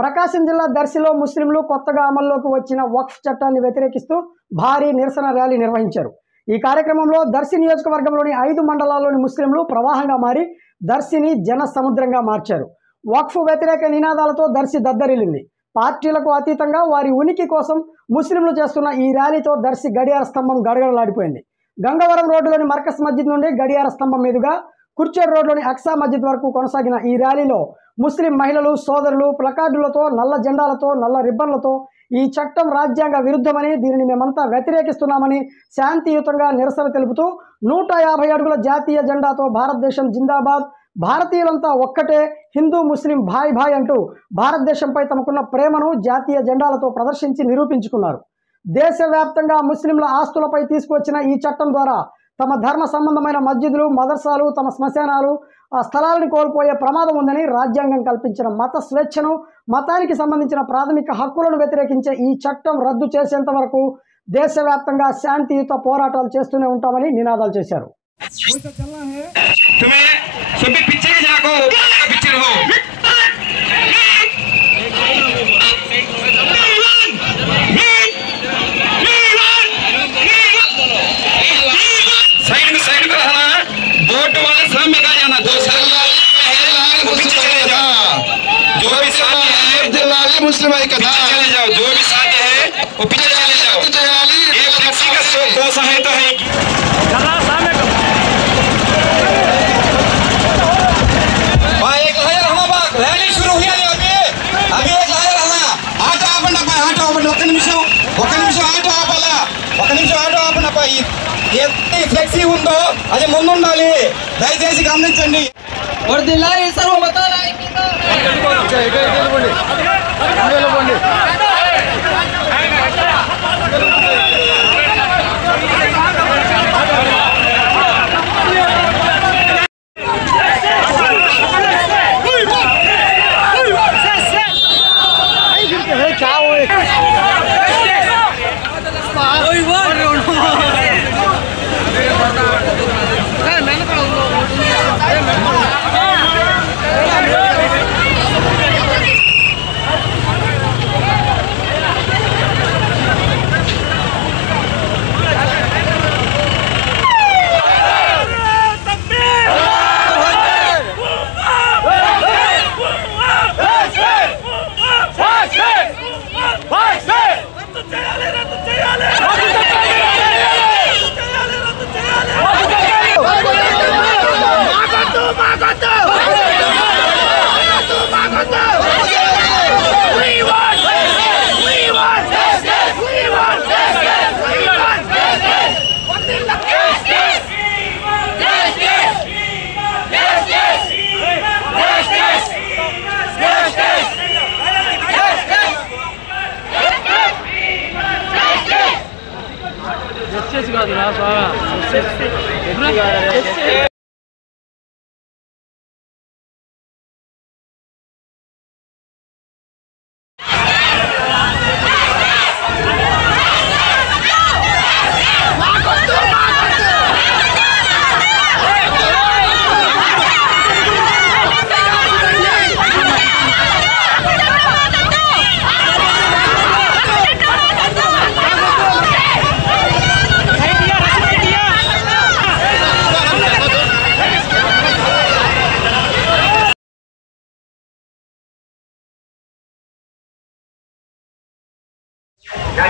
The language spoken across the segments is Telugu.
ప్రకాశం జిల్లా దర్శిలో ముస్లింలు కొత్తగా అమల్లోకి వచ్చిన వక్ఫ్ చట్టాన్ని వ్యతిరేకిస్తూ భారీ నిరసన ర్యాలీ నిర్వహించారు. ఈ కార్యక్రమంలో దర్శి నియోజకవర్గంలోని 5 మండలాల్లోని ముస్లింలు ప్రవాహంగా మారి దర్శిని జన సముద్రంగా మార్చారు. వక్ఫ్ వ్యతిరేక నినాదాలతో దర్శి దద్దరిల్లింది. పార్టీలకు అతీతంగా వారి ఉనికి కోసం ముస్లింలు చేస్తున్న ఈ ర్యాలీతో దర్శి గడియార స్తంభం గడగడలాడిపోయింది. గంగవరం రోడ్డులోని మర్కజ్ మస్జిద్ నుండి గడియార స్తంభం మీదుగా కుర్చేడ్ రోడ్లోని అక్సా మస్జిద్ వరకు కొనసాగిన ఈ ర్యాలీలో ముస్లిం మహిళలు సోదరులు ప్లకార్డులతో, నల్ల జెండాలతో, నల్ల రిబ్బన్లతో ఈ చట్టం రాజ్యాంగ విరుద్ధమని, దీనిని మేమంతా వ్యతిరేకిస్తున్నామని శాంతియుతంగా నిరసన తెలుపుతూ 150 అడుగుల జాతీయ జెండాతో భారతదేశం జిందాబాద్, భారతీయులంతా ఒక్కటే, హిందూ ముస్లిం భాయ్ భాయ్ అంటూ భారతదేశంపై తమకున్న ప్రేమను జాతీయ జెండాలతో ప్రదర్శించి నిరూపించుకున్నారు. దేశవ్యాప్తంగా ముస్లింల ఆస్తులపై తీసుకువచ్చిన ఈ చట్టం ద్వారా తమ ధర్మ సంబంధమైన మస్జిదులు, మదర్సాలు, తమ శ్మశానాలు, ఆ స్థలాలను కోల్పోయే ప్రమాదం ఉందని రాజ్యాంగం కల్పించిన మత స్వేచ్ఛను, మతానికి సంబంధించిన ప్రాథమిక హక్కులను వ్యతిరేకించే ఈ చట్టం రద్దు చేసేంత వరకు దేశవ్యాప్తంగా శాంతియుత పోరాటాలు చేస్తూనే ఉంటామని నినాదాలు చేశారు. मुस्लिम चले जाओ, जो भी साथी है वो पीछे चले जाओ। ये फ्लेक्सी का दो सहायता है। भाई एक लहर रहना बाग रैली शुरू हुई है अभी एक लहर रहना ఆటో ఆపండి అబ్బా ఆటో ఆపండి ఒక్క నిమిషం ఆటో ఆపాలా ఒక్క నిమిషం ఆటో ఆపండి అబ్బా ఏ ఫ్లెక్సీ ఉందో అది ముందు ఉండాలి దయచేసి గమనించండి వర్ధిల్లాలి సర్వమతాల ఐక్యత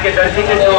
के दर्शी के जो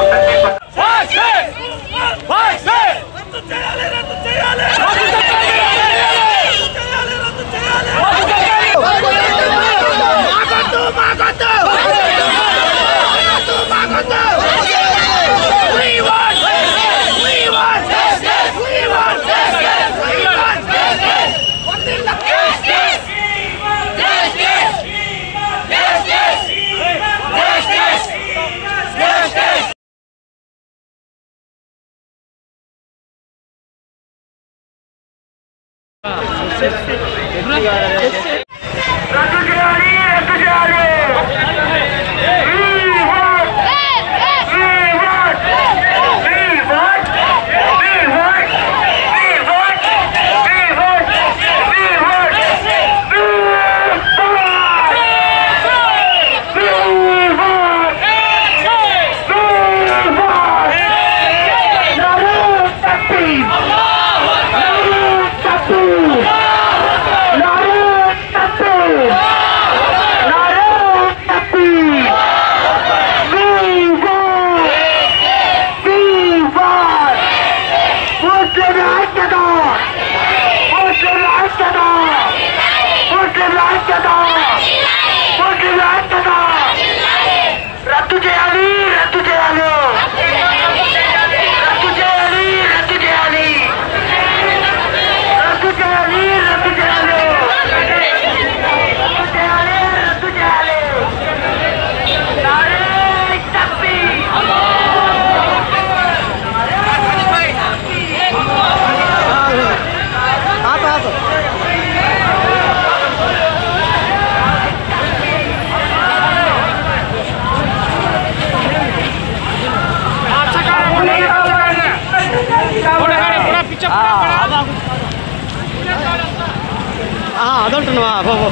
వదంటున్నావా బాబు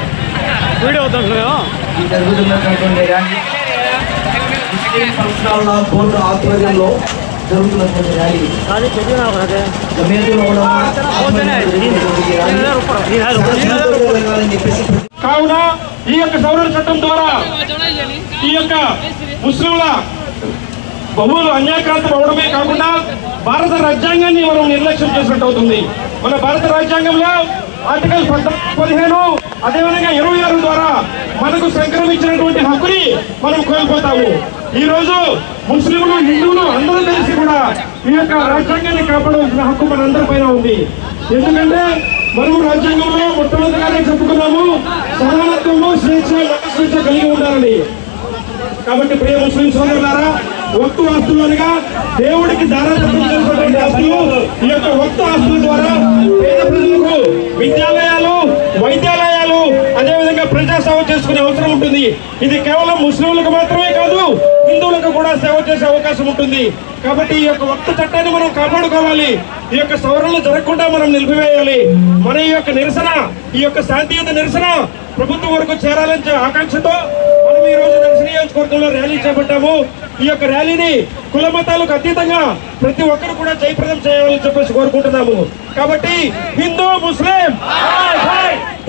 వీడియో వద్దంటున్నావా ఈ జరుగుతున్నటువంటి ర్యాలీ ముస్లిం సంస్థల బోర్డు ఆధ్వర్యంలో జరుగుతున్నటువంటి ర్యాలీ జమియతుల్ ఉలమా కావున ఈ యొక్క సవరణ చట్టం ద్వారా ఈ యొక్క ముస్లింల బహువులు అన్యాయక్రాంతం అవడమే కాకుండా భారత రాజ్యాంగాన్ని మనం నిర్లక్ష్యం చేసినట్టు అవుతుంది. మన భారత రాజ్యాంగంలో ఆర్టికల్ 15 అదేవిధంగా 26 ద్వారా మనకు సంక్రమించినటువంటి హక్కుని మనం కోల్పోతాము. ఈ రోజు ముస్లింలు హిందువులు అందరూ కలిసి కూడా ఈ యొక్క రాజ్యాంగాన్ని కాపాడవలసిన హక్కు మనందరిపైన ఉంది. ఎందుకంటే మనము రాజ్యాంగంలో మొట్టమొదటిగానే చెప్పుకున్నాము సమానత్వము స్వేచ్ఛ స్వేచ్ఛ కలిగి ఉండాలని. కాబట్టి ప్రియ ముస్లిం సోదరులారా, వక్తు ఆస్తులుగా దేవుడికి దారాదత్తం చేసినటువంటి ఆస్తులు ఈ యొక్క వక్తు ఆస్తుల ద్వారా పేద ప్రజలకు విద్యాలయాలు, వైద్యాలయాలు, అదేవిధంగా ప్రజా సేవ చేసుకునే అవసరం ఉంటుంది. ఇది కేవలం ముస్లింలకు మాత్రమే కాదు, హిందువులకు కూడా సేవ చేసే అవకాశం ఉంటుంది. కాబట్టి ఈ యొక్క వక్తు చట్టాన్ని మనం కాపాడుకోవాలి. ఈ యొక్క సవరణలు జరగకుండా మనం నిలిపివేయాలి. మన ఈ యొక్క నిరసన, ఈ యొక్క శాంతియుత నిరసన ప్రభుత్వం వరకు చేరాలని ఆకాంక్షతో మనం ఈ రోజు దర్శి నియోజకవర్గంలో ర్యాలీ చేపట్టాము. ఈ యొక్క ర్యాలీని కుల మతాలకు అతీతంగా ప్రతి ఒక్కరు కూడా జయప్రదం చేయాలని చెప్పేసి కోరుకుంటున్నాము. కాబట్టి హిందూ ముస్లిం,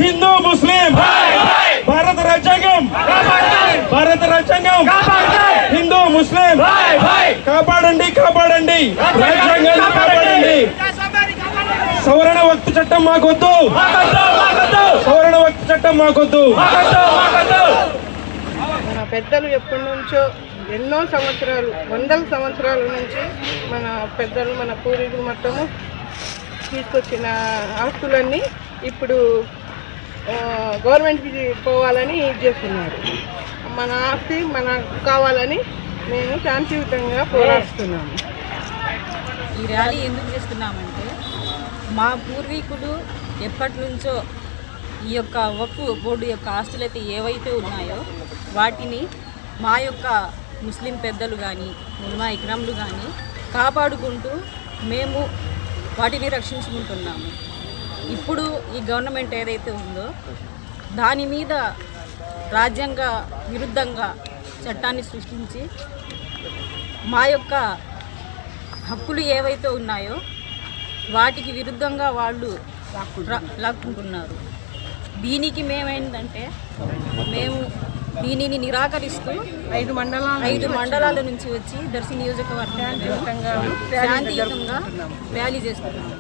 హిందూ ముస్లిం, భారత రాజ్యాంగం, భారత రాజ్యాంగం, హిందూ ముస్లిం కాపాడండి, కాపాడండి, రాజ్యాంగాన్ని కాపాడండి. సవరణ వక్తు చట్టం మాకొద్దు, సవరణ వక్తు చట్టం మాకొద్దు. మన పెద్దలు ఎప్పటి నుంచో ఎన్నో సంవత్సరాలు, వందల సంవత్సరాల నుంచి మన పెద్దలు, మన పూర్వీకులు మొత్తము తీసుకొచ్చిన ఆస్తులన్నీ ఇప్పుడు గవర్నమెంట్కి పోవాలని ఇది చేస్తున్నారు. మన ఆస్తి మనకు కావాలని మేము శాంతియుతంగా పోరాడుతున్నాము. ఈ ర్యాలీ ఎందుకు చేస్తున్నామంటే మా పూర్వీకులు ఎప్పటి నుంచో ఈ యొక్క వక్ఫ్ బోర్డు యొక్క ఆస్తులైతే ఏవైతే ఉన్నాయో వాటిని మా యొక్క ముస్లిం పెద్దలు కానీ ఉలమా ఇక్రాంలు కానీ కాపాడుకుంటూ మేము వాటిని రక్షించుకుంటున్నాము. ఇప్పుడు ఈ గవర్నమెంట్ ఏదైతే ఉందో దాని మీద రాజ్యాంగ విరుద్ధంగా చట్టాన్ని సృష్టించి మా యొక్క హక్కులు ఏవైతే ఉన్నాయో వాటికి విరుద్ధంగా వాళ్ళు లాక్కుంటున్నారు. దీనికి మేమేంటంటే మేము దీనిని నిరాకరిస్తూ 5 మండలాల నుంచి వచ్చి దర్శి నియోజకవర్గంలో శాంతియుతంగా ర్యాలీ చేస్తున్నాము.